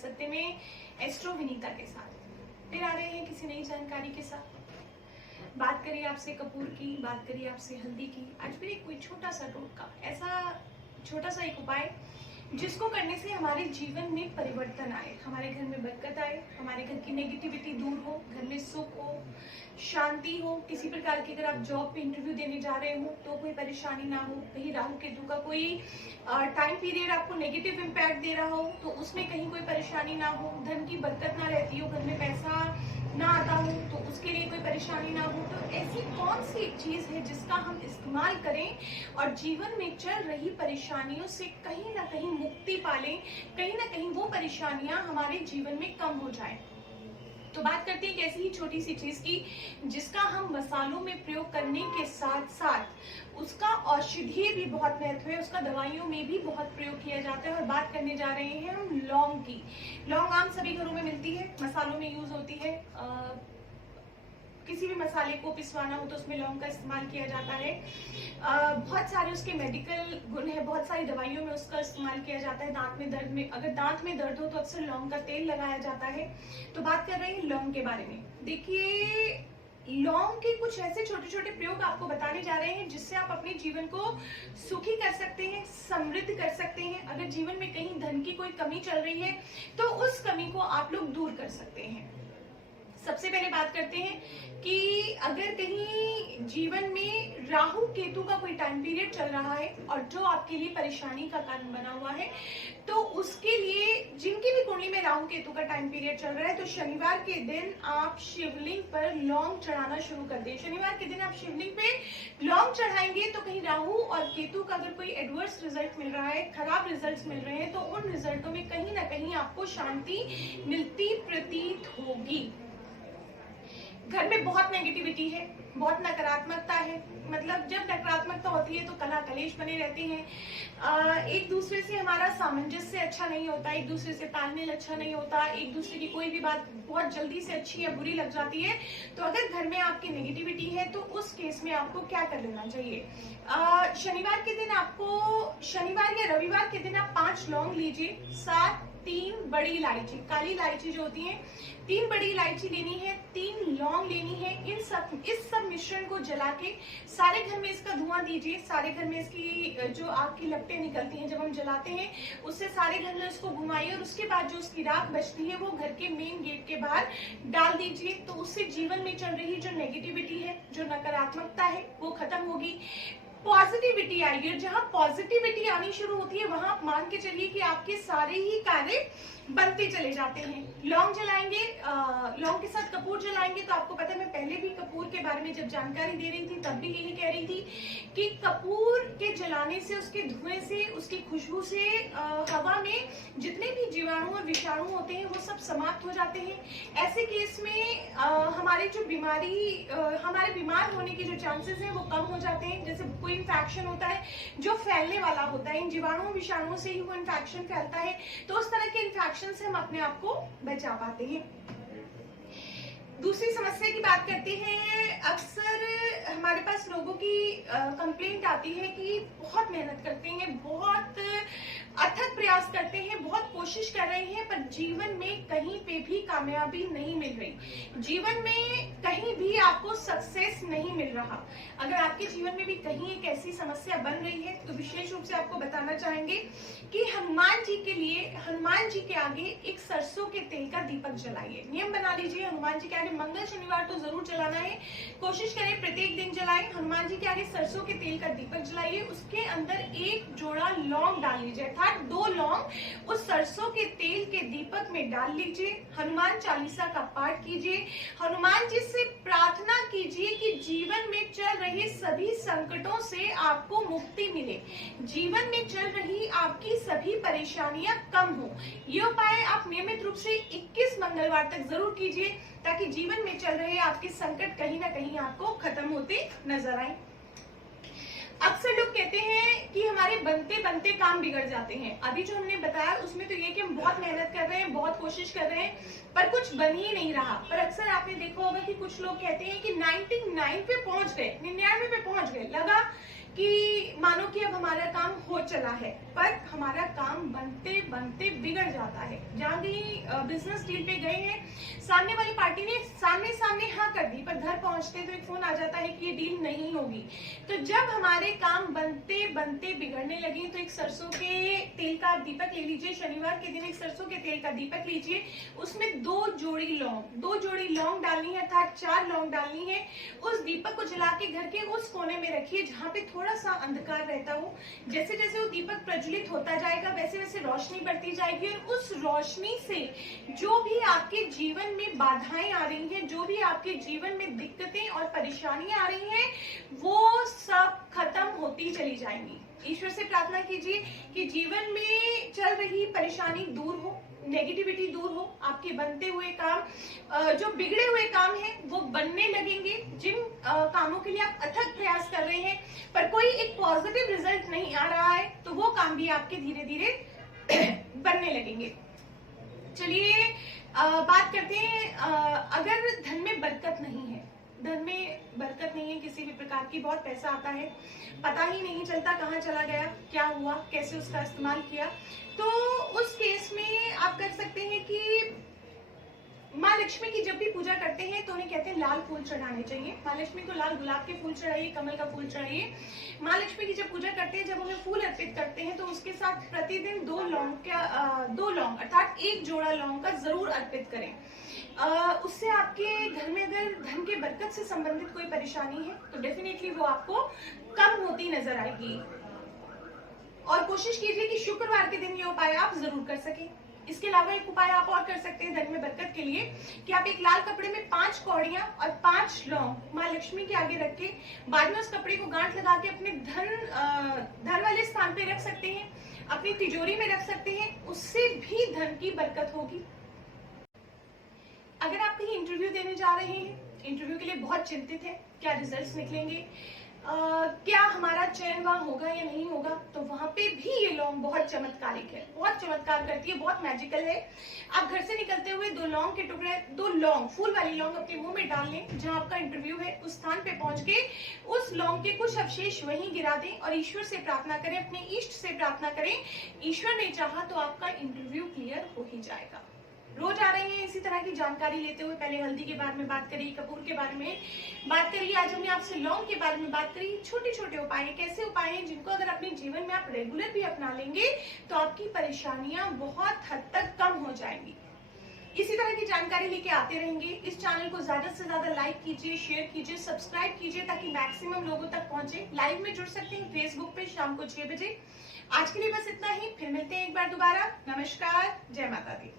सत्य में एस्ट्रो विनीता के साथ फिर आ रहे हैं किसी नई जानकारी के साथ। बात करिए आपसे कपूर की, बात करिए आपसे हल्दी की। आज फिर एक कोई छोटा सा टोटका, ऐसा छोटा सा एक उपाय जिसको करने से हमारे जीवन में परिवर्तन आए, हमारे घर में बरकत आए, हमारे घर की नेगेटिविटी दूर हो, घर में सुख हो, शांति हो। किसी प्रकार की अगर आप जॉब पे इंटरव्यू देने जा रहे हो तो कोई परेशानी ना हो, कहीं राहु केतु का कोई टाइम पीरियड आपको नेगेटिव इम्पैक्ट दे रहा हो तो उसमें कहीं कोई परेशानी ना हो, धन की बरकत ना रहती हो, घर में पैसा ना आता हो तो उसके लिए कोई परेशानी ना हो। तो ऐसी कौन सी एक चीज है जिसका हम इस्तेमाल करें और जीवन में चल रही परेशानियों से कहीं ना कहीं मुक्ति पालें, कहीं ना कहीं वो परेशानियां हमारे जीवन में कम हो जाए। तो बात करते हैं एक ऐसी ही छोटी सी चीज की जिसका हम मसालों में प्रयोग करने के साथ साथ उसका औषधीय भी बहुत महत्व है, उसका दवाइयों में भी बहुत प्रयोग किया जाता है। और बात करने जा रहे हैं हम लौंग की। लौंग आम सभी घरों में मिलती है, मसालों में यूज होती है। किसी भी मसाले को पिसवाना हो तो उसमें लौंग का इस्तेमाल किया जाता है। बहुत सारे उसके मेडिकल गुण है, बहुत सारी दवाइयों में उसका इस्तेमाल किया जाता है। दांत में दर्द में, अगर दांत में दर्द हो तो अक्सर लौंग का तेल लगाया जाता है। तो बात कर रहे हैं लौंग के बारे में। देखिए, लौंग के कुछ ऐसे छोटे छोटे प्रयोग आपको बताने जा रहे हैं जिससे आप अपने जीवन को सुखी कर सकते हैं, समृद्ध कर सकते हैं। अगर जीवन में कहीं धन की कोई कमी चल रही है तो उस कमी को आप लोग दूर कर सकते हैं। सबसे पहले बात करते हैं कि अगर कहीं जीवन में राहु केतु का कोई टाइम पीरियड चल रहा है और जो आपके लिए परेशानी का कारण बना हुआ है, तो उसके लिए जिनकी भी कुंडली में राहु केतु का टाइम पीरियड चल रहा है तो शनिवार के दिन आप शिवलिंग पर लौंग चढ़ाना शुरू कर दें। शनिवार के दिन आप शिवलिंग पे लौंग चढ़ाएंगे तो कहीं राहु और केतु का अगर कोई एडवर्स रिजल्ट मिल रहा है, खराब रिजल्ट मिल रहे हैं, तो उन रिजल्टों में कहीं ना कहीं आपको शांति मिलती प्रतीत होगी। घर में बहुत नेगेटिविटी है, बहुत नकारात्मकता है, मतलब जब नकारात्मकता होती है तो कलह कलेश बने रहते हैं। एक दूसरे से हमारा सामंजस्य अच्छा नहीं होता, एक दूसरे से तालमेल अच्छा नहीं होता, एक दूसरे की कोई भी बात बहुत जल्दी से अच्छी या बुरी लग जाती है। तो अगर घर में आपकी नेगेटिविटी है तो उस केस में आपको क्या कर लेना चाहिए? शनिवार के दिन आपको, शनिवार या रविवार के दिन आप 5 लौंग लीजिए, 3 बड़ी इलायची, काली इलायची जो होती है, 3 बड़ी इलायची लेनी है, 3 लौंग लेनी है। इस सब मिश्रण को जला के सारे घर में इसका धुआं दीजिए। सारे घर में इसकी जो आग की लपटें निकलती हैं जब हम जलाते हैं, उससे सारे घर में उसको घुमाइए और उसके बाद जो उसकी राख बचती है वो घर के मेन गेट के बाहर डाल दीजिए। तो उससे जीवन में चल रही जो नेगेटिविटी है, जो नकारात्मकता है, वो खत्म होगी, पॉजिटिविटी आएगी। और जहां पॉजिटिविटी आनी शुरू होती है वहां आप मान के चलिए कि आपके सारे ही कार्य बनते चले जाते हैं। लौंग जलाएंगे, लौंग के साथ कपूर जलाएंगे। तो आपको पता है, मैं पहले भी कपूर के बारे में जब जानकारी दे रही थी तब भी यही कह रही थी कि कपूर के जलाने से, उसके धुएं से, उसकी खुशबू से हवा में जितने भी जीवाणु और विषाणु होते हैं वो सब समाप्त हो जाते हैं। ऐसे केस में हमारी जो बीमारी, हमारे बीमार होने के जो चांसेस हैं वो कम हो जाते हैं। जैसे कोई इन्फेक्शन होता है जो फैलने वाला होता है, इन जीवाणुओं विषाणुओं से ही वो इन्फेक्शन फैलता है, तो उस तरह के इन्फेक्शन से हम अपने आप को बचा पाते हैं। दूसरी समस्या की बात करते हैं। अक्सर हमारे पास लोगों की कंप्लेंट आती है कि बहुत मेहनत करते हैं, बहुत अथक प्रयास करते हैं, बहुत कोशिश कर रहे हैं, पर जीवन में कहीं पे भी कामयाबी नहीं मिल रही, जीवन में कहीं भी आपको सक्सेस नहीं मिल रहा। अगर आपके जीवन में भी कहीं एक ऐसी समस्या बन रही है तो विशेष रूप से आपको बताना चाहेंगे कि हनुमान जी के लिए, हनुमान जी के आगे एक सरसों के तेल का दीपक जलाइए। नियम बना लीजिए, हनुमान जी के आगे मंगल शनिवार तो जरूर जलाना है, कोशिश करें प्रत्येक दिन जलाएं। हनुमान जी के आगे सरसों के तेल का दीपक जलाइए, उसके अंदर 1 जोड़ा लौंग डाल लीजिए, अर्थात 2 लौंग उस सरसों के तेल के दीपक में डाल लीजिए। हनुमान चालीसा का पाठ कीजिए, हनुमान जी से प्रार्थना कीजिए कि जीवन में चल रहे सभी संकटों से आपको मुक्ति मिले, जीवन में चल रही आपकी सभी परेशानियां कम हो। ये उपाय आप नियमित रूप से 21 मंगलवार तक जरूर कीजिए ताकि जीवन में चल रहे आपके संकट कहीं ना कहीं आपको खत्म होते नजर आए। अक्सर लोग कहते हैं कि हमारे बनते बनते काम बिगड़ जाते हैं। अभी जो हमने बताया उसमें तो ये कि हम बहुत मेहनत कर रहे हैं, बहुत कोशिश कर रहे हैं, पर कुछ बन ही नहीं रहा। पर अक्सर आपने देखा होगा कि कुछ लोग कहते हैं कि 99 पे पहुंच गए, 99 पे पहुंच गए, लगा कि मानो कि अब हमारा काम हो चला है, पर हमारा काम बनते बनते बिगड़ जाता है। जहां भी बिजनेस डील पे गए हैं, सामने वाली पार्टी ने सामने सामने हाँ कर दी, पर घर पहुंचते तो एक फोन आ जाता है कि ये डील नहीं होगी। तो जब हमारे काम बनते बनते बिगड़ने लगे तो एक सरसों के तेल का दीपक ले लीजिए। शनिवार के दिन एक सरसों के तेल का दीपक लीजिए, उसमें 2 जोड़ी लौंग डालनी है, अर्थात 4 लौंग डालनी है। उस दीपक को जला के घर के उस कोने में रखिए जहाँ पे थोड़ा सा अंधकार रहता हो। जैसे जैसे वो दीपक प्रज्वलित होता जाएगा वैसे वैसे रोशनी बढ़ती जाएगी, और उस रोशनी से जो भी आपके जीवन में बाधाएं आ रही हैं, जो भी आपके जीवन में दिक्कतें और परेशानियां आ रही हैं, वो सब खत्म होती चली जाएंगी। ईश्वर से प्रार्थना कीजिए कि जीवन में चल रही परेशानी दूर हो, नेगेटिविटी दूर हो, आपके बनते हुए काम, जो बिगड़े हुए काम हैं वो बनने लगेंगे। जिन कामों के लिए आप अथक प्रयास कर रहे हैं पर कोई एक पॉजिटिव रिजल्ट नहीं आ रहा है, तो वो काम भी आपके धीरे धीरे बनने लगेंगे। चलिए बात करते हैं, अगर धन में बरकत नहीं है, धन में बरकत नहीं है किसी भी प्रकार की, बहुत पैसा आता है, पता ही नहीं चलता कहाँ चला गया, क्या हुआ, कैसे उसका इस्तेमाल किया, तो उस केस में आप कर सकते हैं कि माँ लक्ष्मी की जब भी पूजा करते हैं तो उन्हें कहते हैं लाल फूल चढ़ाने चाहिए। माँ लक्ष्मी को लाल गुलाब के फूल चढ़ाइए, कमल का फूल चढ़ाइए। माँ लक्ष्मी की जब पूजा करते हैं, जब उन्हें फूल अर्पित करते हैं तो उसके साथ प्रतिदिन 2 लौंग अर्थात 1 जोड़ा लौंग का जरूर अर्पित करें। उससे आपके घर में अगर धन के बरकत से संबंधित कोई परेशानी है तो डेफिनेटली वो आपको कम होती नजर आएगी। और कोशिश कीजिए कि शुक्रवार के दिन ये उपाय आप जरूर कर सकें। इसके अलावा एक उपाय आप और कर सकते हैं धन में बरकत के लिए, कि आप एक लाल कपड़े में 5 कौड़ियां और 5 लौंग माँ लक्ष्मी के आगे रख के बाद में उस कपड़े को गांठ लगा के अपने धन वाले स्थान पे रख सकते हैं, अपनी तिजोरी में रख सकते हैं, उससे भी धन की बरकत होगी। अगर आप कहीं इंटरव्यू देने जा रहे हैं, इंटरव्यू के लिए बहुत चिंतित है, क्या रिजल्ट्स निकलेंगे, क्या हमारा चयन वहां होगा या नहीं होगा, तो वहां पे भी ये लौंग बहुत चमत्कारिक है, बहुत चमत्कार करती है, बहुत मैजिकल है। आप घर से निकलते हुए 2 लौंग के टुकड़े, 2 लौंग, फूल वाली लौंग अपने मुंह में डाल लें। जहां आपका इंटरव्यू है उस स्थान पे पहुंच के उस लौंग के कुछ अवशेष वहीं गिरा दें और ईश्वर से प्रार्थना करें, अपने इष्ट से प्रार्थना करें। ईश्वर ने चाहा तो आपका इंटरव्यू क्लियर हो ही जाएगा। रोज आ रहे हैं इसी तरह की जानकारी लेते हुए। पहले हल्दी के बारे में बात करी, कपूर के बारे में बात करी, आज हमने आपसे लौंग के बारे में बात करी। छोटे छोटे उपाय हैं, कैसे उपाय हैं जिनको अगर अपने जीवन में आप रेगुलर भी अपना लेंगे तो आपकी परेशानियां बहुत हद तक कम हो जाएंगी। इसी तरह की जानकारी लेके आते रहेंगे। इस चैनल को ज्यादा से ज्यादा लाइक कीजिए, शेयर कीजिए, सब्सक्राइब कीजिए ताकि मैक्सिमम लोगों तक पहुंचे। लाइव में जुड़ सकते हैं फेसबुक पे शाम को 6 बजे। आज के लिए बस इतना ही, फिर मिलते हैं एक बार दोबारा। नमस्कार, जय माता दी।